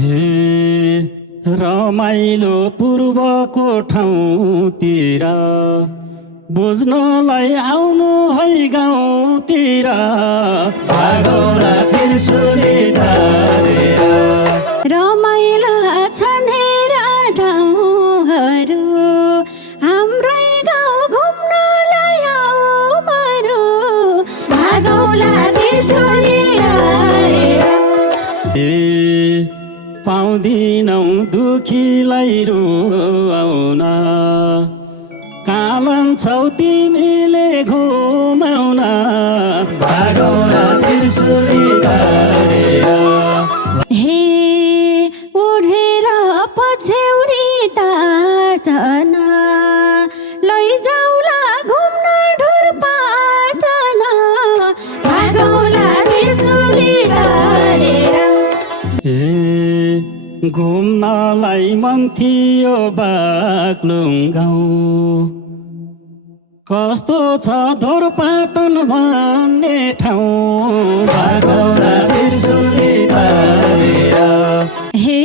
हे रमाइलो पूर्वको ठाउँतिर बुझ्नलाई आउनु है गाउँतिर भागौला त्रिशुली धारेर रमाइला छन् हेरा ठाउँहरू हाम्रै गाउँ घुम्नलाई आऊ मरु भागौला त्रिशुली धारेर पाउँदिनौ दुखीलाई रुवाउन कालन्छौ तिमीले घुमाउन भागौला त्रिशुली धारेर हे उठेर पछ्यौरी टाटन लैजाउला घुम्न ढोर पाटन भागौला त्रिशुली धारेर घुम्नलाई मन थियो बाक्लुङ गाउँ कस्तो छ ढोरपाटन भन्ने ठाउँ भागौला त्रिशुली धारेर हे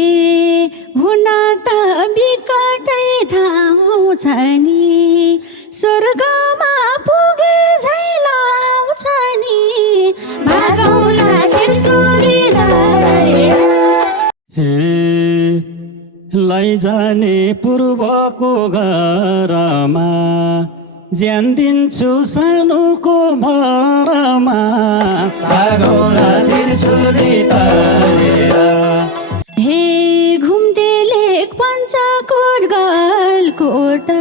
हुन त बिकटै ठाउँ छ नि स्वर्गमा पुगे झै लाउँछ नि भागौला त्रिशुली धारेर लैजाने पूर्वको घरमा ज्यान दिन्छु सानोको भरमा भागौला त्रिशुली धारेर हे घुम्दै लेक पञ्चकोट गलकोट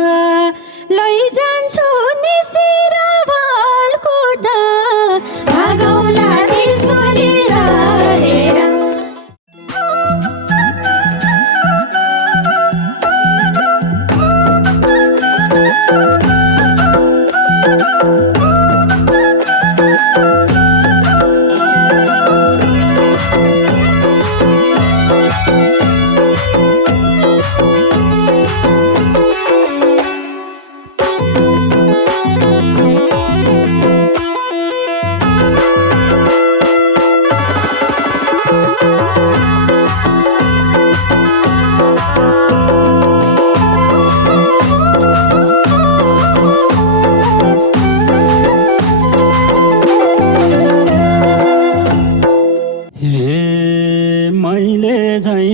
लैजान्छु निसिर भलकोट भागौला त्रिशुली धारेर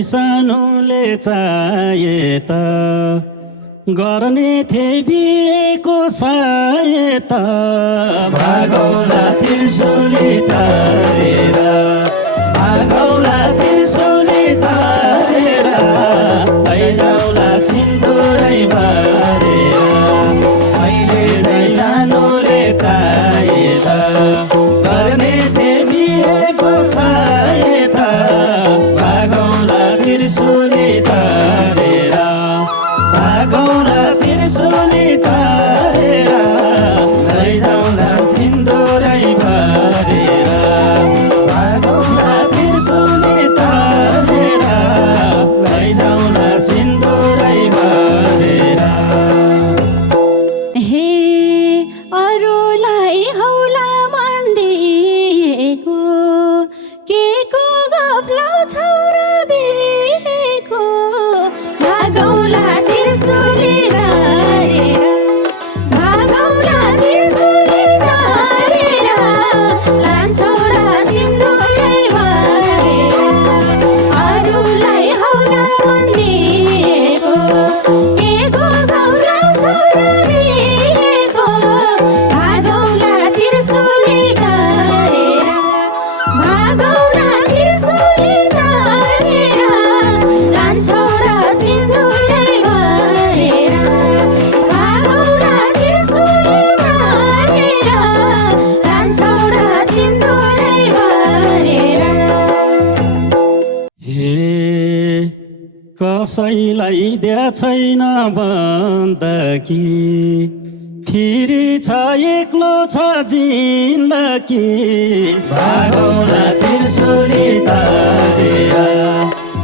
सानोले चाहे त गर्ने थिए बिहेको सहायता भागौला त्रिशुली धारेर भागौला त्रिशुली धारेर लैजाउला सिन्दुरै बारेर मैले झै सानोले चाहे त गर्ने थिए बिहेको सहायता त्रिशुली धारेर भागौला त्रिशुली धारेर लैजाउला सिन्दुरै बारेर भागौला त्रिशुली धारेर लैजाउला सिन्दुरै बारेर हे अरूलाई हौला मन दिएको के को गफ लाउँछौ र बिहेको भागौला त्रिशुली धारेर भागौला त्रिशुली धारेर लान्छौ र सिन्दुरै बारेर अरूलाई हौला मन दिएको के को गफ लाउँछौ र बिहेको भागौला त्रिशुली धारेर भागौला त्रिशुली धारेर लान्छौ र सिन्दुरै बारेर भागौला त्रिशुली धारेर लान्छौ र सिन्दुरै बारेर कसैलाई दिया छैन बन्दकी फेरि छ एक्लो छ जिन्दगी भागौला त्रिशुली धारेर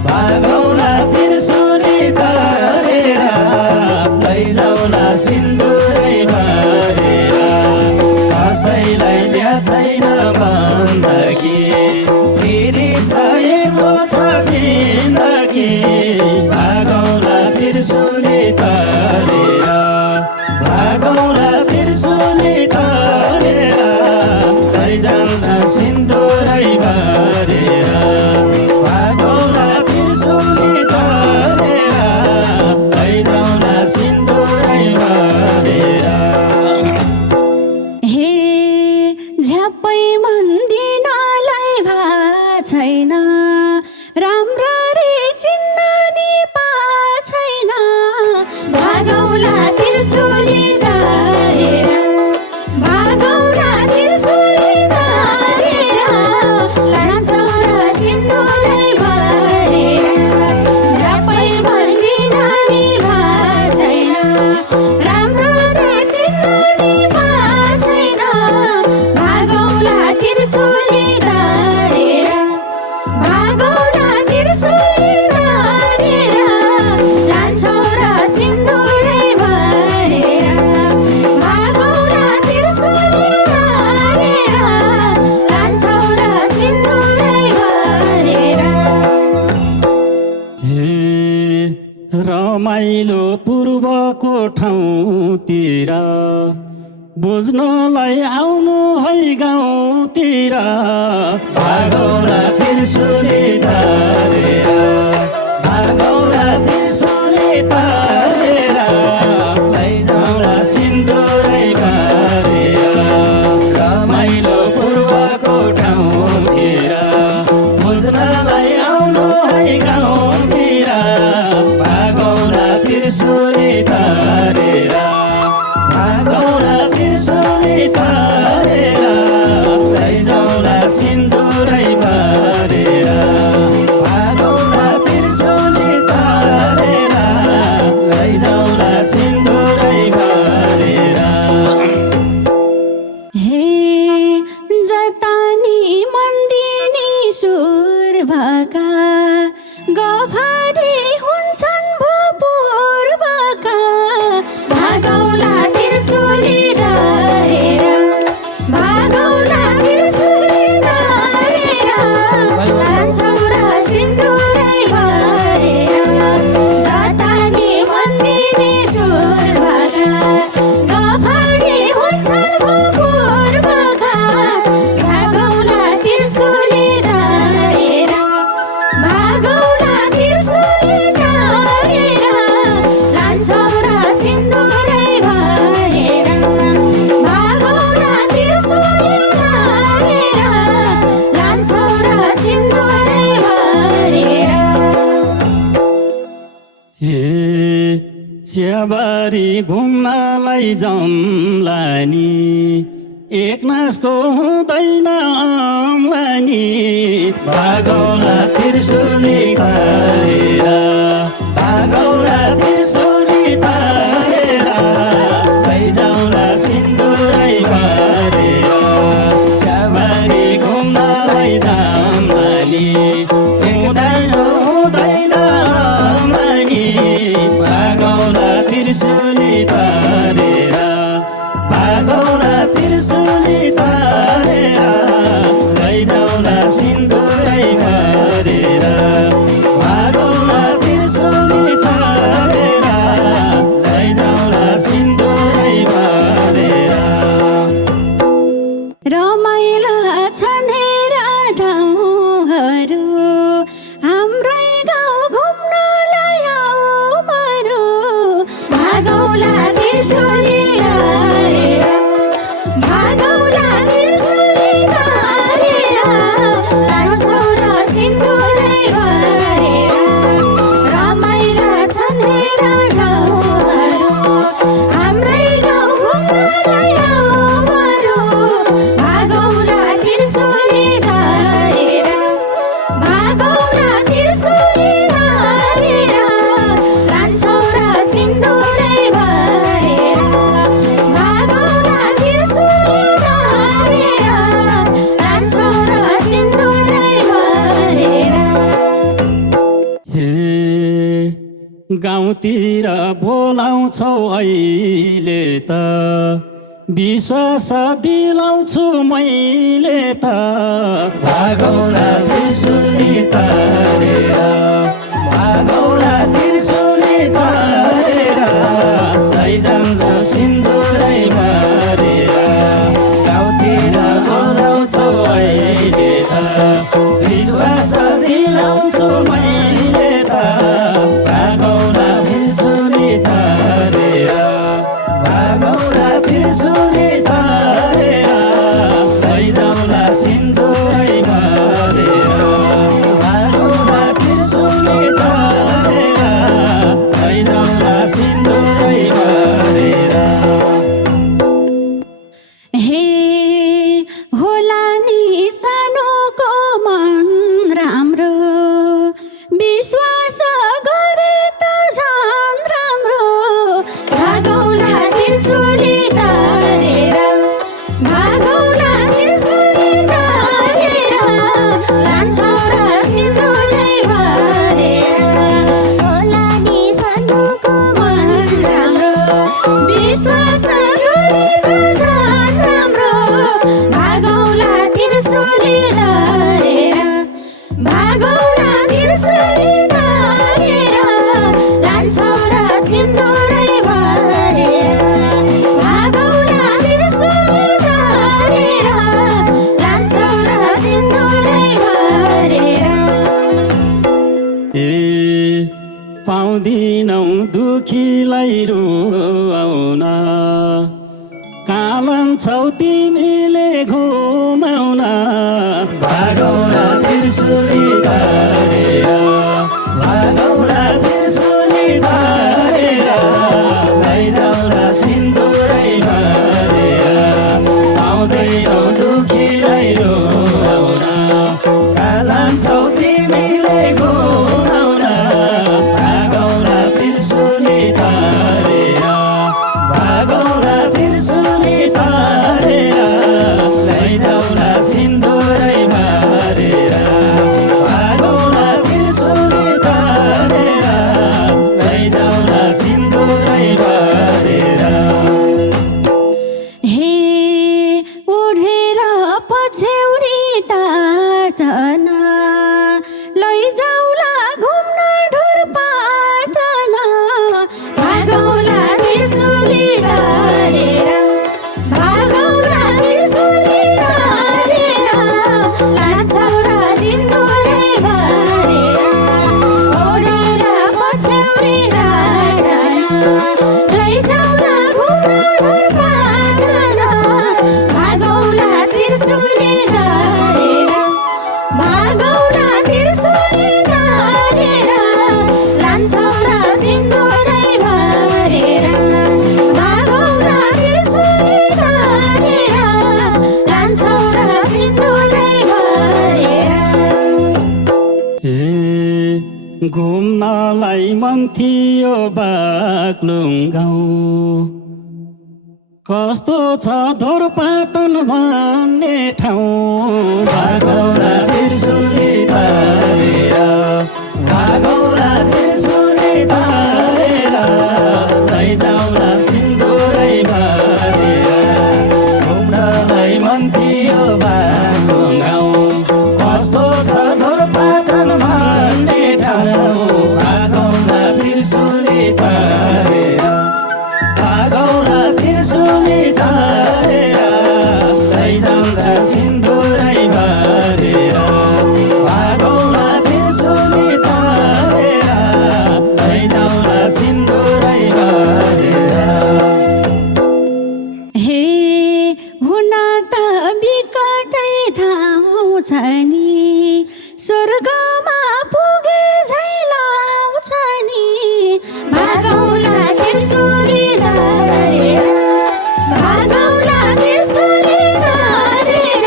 भागौला त्रिशुली धारेर लैजाउला सिन्दुरै बारेर कसैलाई दिया छैन बन्दकी फेरि छ एक्लो छ जिन्दगी चिन्दानी पा छैन भागौला त्रिशूली तारेर भागौला त्रिशूली तारेर लान्छौँ र सिन्दुरै भरेर झ्यापै भन्दिनानी भा छैन राम्रो से चिन्दानी पा छैन भागौला त्रिशूली तारेर भागौला त्रिशूली तारेर लान्छौँ र सिन्दुरै भरेर भागौला त्रिशूली तारेर लान्छौँ र सिन्दुरै भरेर हे रमाइलो पूर्वको ठाउँतिर बुझ्नलाई आउनु है गाउँतिर भागौला त्रिशूली तारेर भागौला त्रिशूली तारेर लैजाउँला सिन्दुरै भरेर रमाइलो पूर्वको ठाउँतिर बुझ्नलाई आउनु है गाउँतिर भागौला त्रिशूली तारेर भागौला त्रिशूली तारेर लैजाउँला सिन्दुरै भरेर भागौला त्रिशूली तारेर लैजाउँला सिन्दुरै भरेर हे जतानी मन्दिनी सुर भका गफारी हुन्छन् भो पूर्वका भागौला त्रिशूली तारेर भागौला त्रिशूली तारेर लान्छौँ र सिन्दुरै भरेर जतानी मन्दिनी सुर भका गफारी हुन्छन् भो पूर्वका भागौला त्रिशूली तारेर भागौला त्रिशूली तारेर लान्छौँ र सिन्दुरै भरेर भागौला त्रिशूली तारेर लान्छौँ र सिन्दुरै भरेर हे चियाबारी घुम्नलाई जाउँला नि एकनासको हुँदैन आम्लानी भागौला त्रिशूली तारेर भागौला त्रिशूली तारेर लैजाउँला सिन्दुरै भरेर चियाबारी घुम्नलाई जाउँला नि हुँदैन आम्लानी भागौला त्रिशूली तारेर भागौला त्रिशूली तारेर लैजाउँला सिन्दुरै भरेर भागौला त्रिशूली तारेर लैजाउँला सिन्दुरै भरेर रमाइला छन् हेर ठाउँहरू हाम्रै गाउँ घुम्नलाई आऊ बरु भागौला त्रिशूली तारेर भागौला त्रिशूली तारेर लान्छौँ र सिन्दुरै भरेर रमाइला छन् हेर ठाउँहरू हाम्रै गाउँ घुम्नलाई आऊ बरु भागौला त्रिशूली तारेर भागौला त्रिशूली तारेर लान्छौँ र सिन्दुरै भरेर भागौला त्रिशूली तारेर लान्छौँ र सिन्दुरै भरेर हे गाउँतिर बोलाउँछौ अहिले त विश्वास दिलाउँछु मैले त भागौला त्रिशूली तारेर भागौला त्रिशूली तारेर लैजान्छ सिन्दुरै भरेर गाउँतिर बोलाउँछौ अहिले त विश्वास दिलाउँछु मैले त भागौला त्रिशूली तारेर भागौला त्रिशूली तारेर लैजाउँला सिन्दुरै भरेर भागौला त्रिशूली विश्वास गरे त झन् राम्रो भागौला त्रिशूली तारेर भागौला त्रिशूली तारेर लान्छौँ र सिन्दुरै भरेर होला नि सन्नुको मन राम्रो विश्वास गरे त झन् राम्रो भागौला त्रिशूली तारेर भागौला त्रिशूली तारेर लान्छौँ र सिन्दुरै भरेर भागौला त्रिशूली तारेर लान्छौँ र सिन्दुरै भरेर ए पाउँदिनौ दुखीलाई रुवाउन कालन्छौ तिमीले घुमाउन भागौला त्रिशूली तारेर भागौला त्रिशूली तारेर लैजाउला सिन्दुरै भरेर पाउँदैनौ दुखीलाई रुवाउन कालन्छौ तिमीले घुमाउन भागौला त्रिशूली तारेर भागौला त्रिशूली तारेर लैजाउला सिन्दुरै भरेर भागौला त्रिशूली तारेर लैजाउला सिन्दुरै भरेर हे उडेर पछ्यौरी टाढन लैजाउला घुम्न ढुर पाटन भागौला त्रिशूली तारेर भागौला त्रिशूली तारेर लान्छौँ र सिन्दुरै भरेर उडेर पछ्यौरी टाढन लैजाउला घुम्न ढुर पाटन भागौला त्रिशूली तारेर भागौला त्रिशूली तारेर लान्छौँ र सिन्दुरै भरेर भागौला त्रिशूली तारेर लान्छौँ र सिन्दुरै भरेर ए घुम्नलाई मन थियो बाक्लुङ गाउँ कस्तो छ धोरपाटन भन्ने ठाउँ भागौला त्रिशूली तारेर भागौला त्रिशूली तारेर लैजाउला सिन्दुरै भरेर घुम्नलाई मन थियो बाक्लुङ गाउँ कस्तो छ धोरपाटन भन्ने ठाउँ भागौला त्रिशूली तारेर भागौला त्रिशूली तारेर लैजान्छ सिन्दुरै भरेर भागौला त्रिशूली तारेर लैजाउला सिन्दुरै भरेर हे हुन त बिकटै ठाउँ छ नि स्वर्गमा पुगे झै लाउँछ नि भागौला त्रिशूली तारेर भागौला त्रिशूली तारेर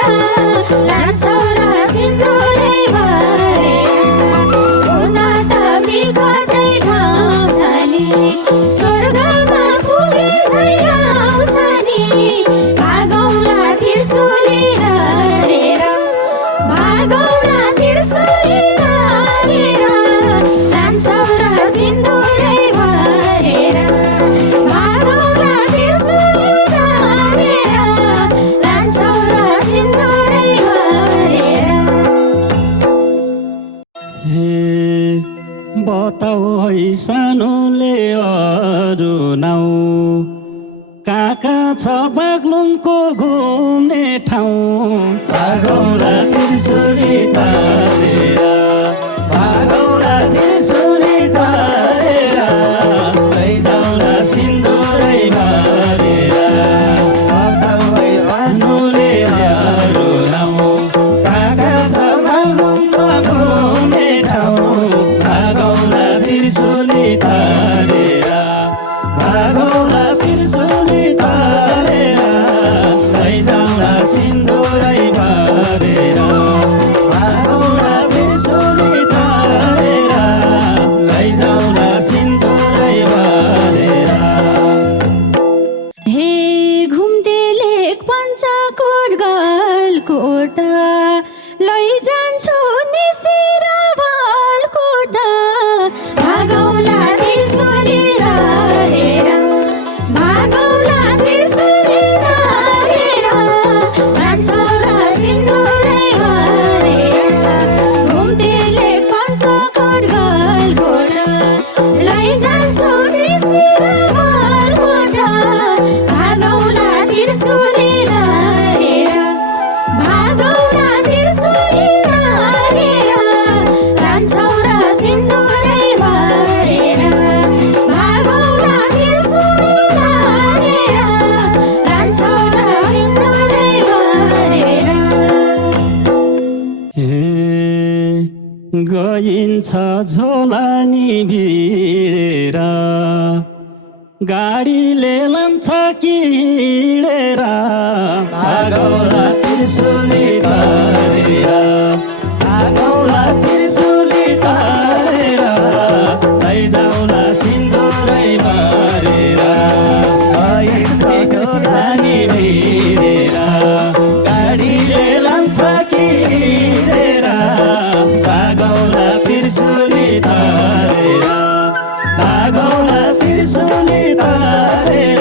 लान्छौँ र सिन्दुरै भरेर हुन त बिकटै ठाउँ छ नि स्वर्गमा पुगे झै लाउँछ नि भागौला त्रिशूली तारेर भागौला त्रिशूली तारेर लान्छौँ र सिन्दुरै भरेर भागौला त्रिशूली तारेर लान्छौँ र सिन्दुरै भरेर हे बताऊ है सानोले अरू नाउँ कहाँ छ बाग्लुङको घुम्ने ठाउँ भागौला त्रिशूली तारेर भागौला त्रिशूली तारेर लैजाउला सिन्दुरै भरेर बताऊ है सानोले अरू नाउँ कहाँ छ बाग्लुङको घुम्ने ठाउँ भागौला त्रिशूली तारेर भागौला त्रिशूली तारेर लैजाउला सिन्दुरै भरेर भागौला त्रिशूली तारेर झोला नि भिडेर गाडीले लान्छ कि हिँडेर भागौला त्रिशुली तारेर भागौला त्रिशुली तारेर लैजाउला सिन्दुरै बारेर झोला नि भिडेर गाडीले लान्छ कि हिँडेर भागौला त्रिशुली तारेर भागौला त्रिशुली तारेर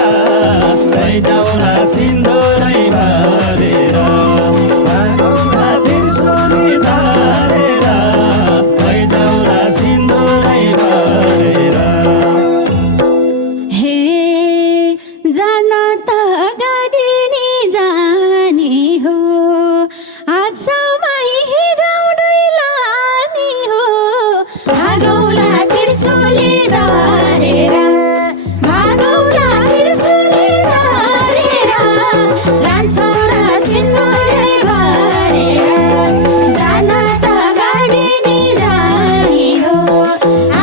लैजाउला सिन्दुरै बारेर भागौला त्रिशुली तारेर लैजाउला सिन्दुरै बारेर हे जान त गाडी नि जाने हो आजमै हिँडाउँदै लाने हो भागौला त्रिशुली तारेर भागौला त्रिशुली तारेर लान्छौ र सिन्दुरै बारेर जान त गाडी नि जाने हो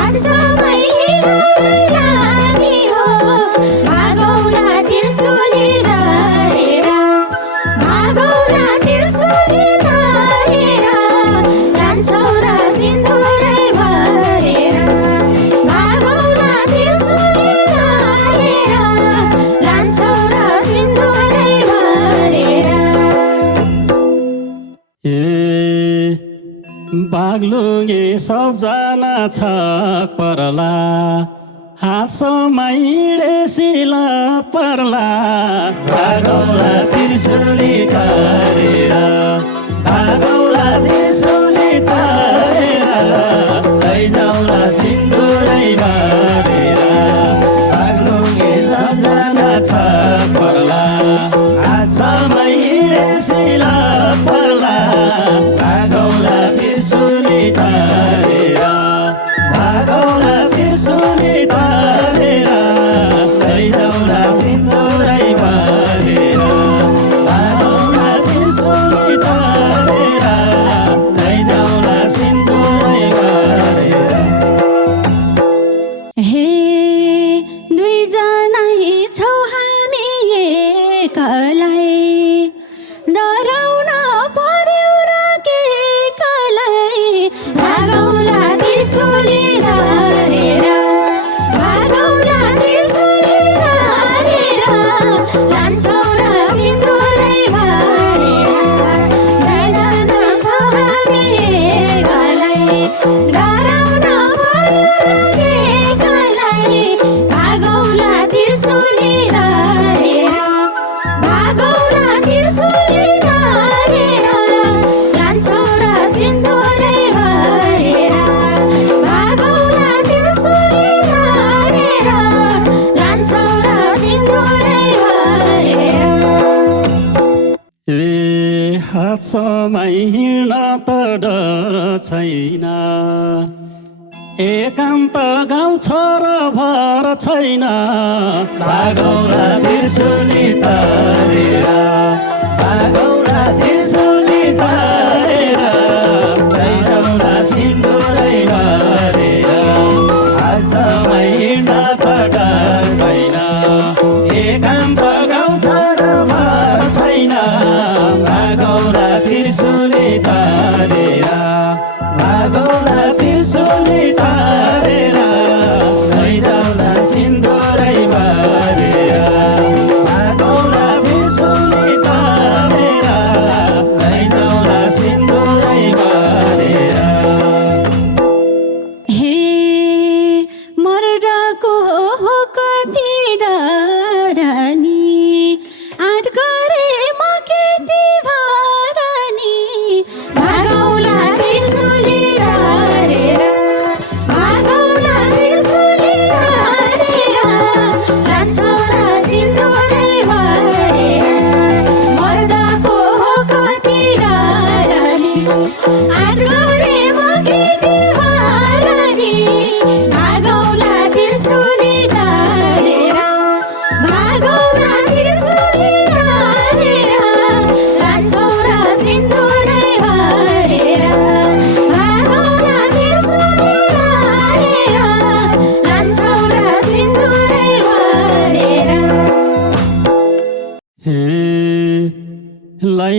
आजमै हिँडाउँदै लाने हो भागौला त्रिशुली तारेर भागौला त्रिशुली तारेर लान्छौ र सिन्दुरै बारेर भागौला त्रिशुली तारेर लान्छौ र सिन्दुरै बारेर बाग्लुङे सबजना छ परला हात समाइडे सिला परला भागौला त्रिशुली तारेर भागौला त्रिशुली तारेर लैजाउला सिन्दुरै बारेर बाग्लुङे सबजना छ परला हात समाइडे सिला परला भागौला त्रिशुली तारेर भागौला त्रिशुली तारेर लैजाउला सिन्दुरै बारेर भागौला त्रिशुली तारेर लैजाउला सिन्दुरै बारेर हे दुईजनै छौ हामी एकलाई डराउन पर्यो र के कलाई भागौला त्रिशुली तारेर भागौला त्रिशुली तारेर लान्छौ र सिन्दुरै बारेर दुईजना छौ हामी एकलाई डराउन पर्यो र के कलाई भागौला त्रिशुली तारेर भागौला त्रिशुली तारेर लान्छौ र सिन्दुरै बारेर भागौला त्रिशुली तारेर लान्छौ र सिन्दुरै बारेर हात समाइ हिँड्न त डर छैन एकान्त गाउँ छ र भर छैन भागौला त्रिशुली तारेर भागौला त्रिशुली तारेर लैजाउला सिन्दुरै बारेर आजमै हिँड्न त डर छैन एकान्त गाउँ छ र भर छैन भागौला त्रिशुली तारेर भागौला त्रिशुली तारेर लैजाउला सिन्दुरै बारेर भागौला त्रिशुली तारेर लैजाउला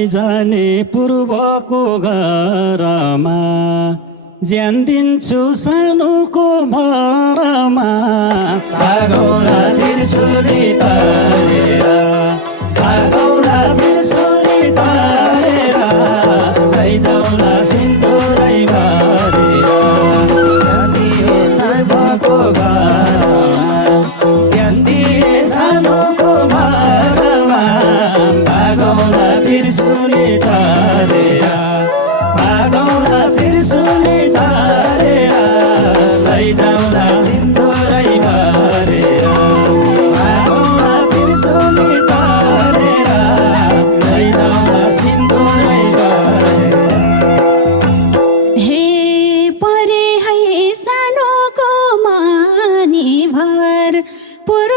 लैजाने पूर्वको घरमा ज्यान दिन्छु सानोको भरमा भागौँला त्रिशुली तारेर भागौँला त्रिशुली तारेर लैजाउँला सिन्दुरै बारेर ध्यान दिए सानोको घरमा ध्यान दिए सानोको भरमा भागौँला त्रिशुली तारेर भागौँला त्रिशुली तारेर लैजाउँला सिन्दुरै बारेर भागौँला त्रिशुली तारेर लैजाउँला सिन्दुरै बारेर हे परे है सानोको मानी भर पुर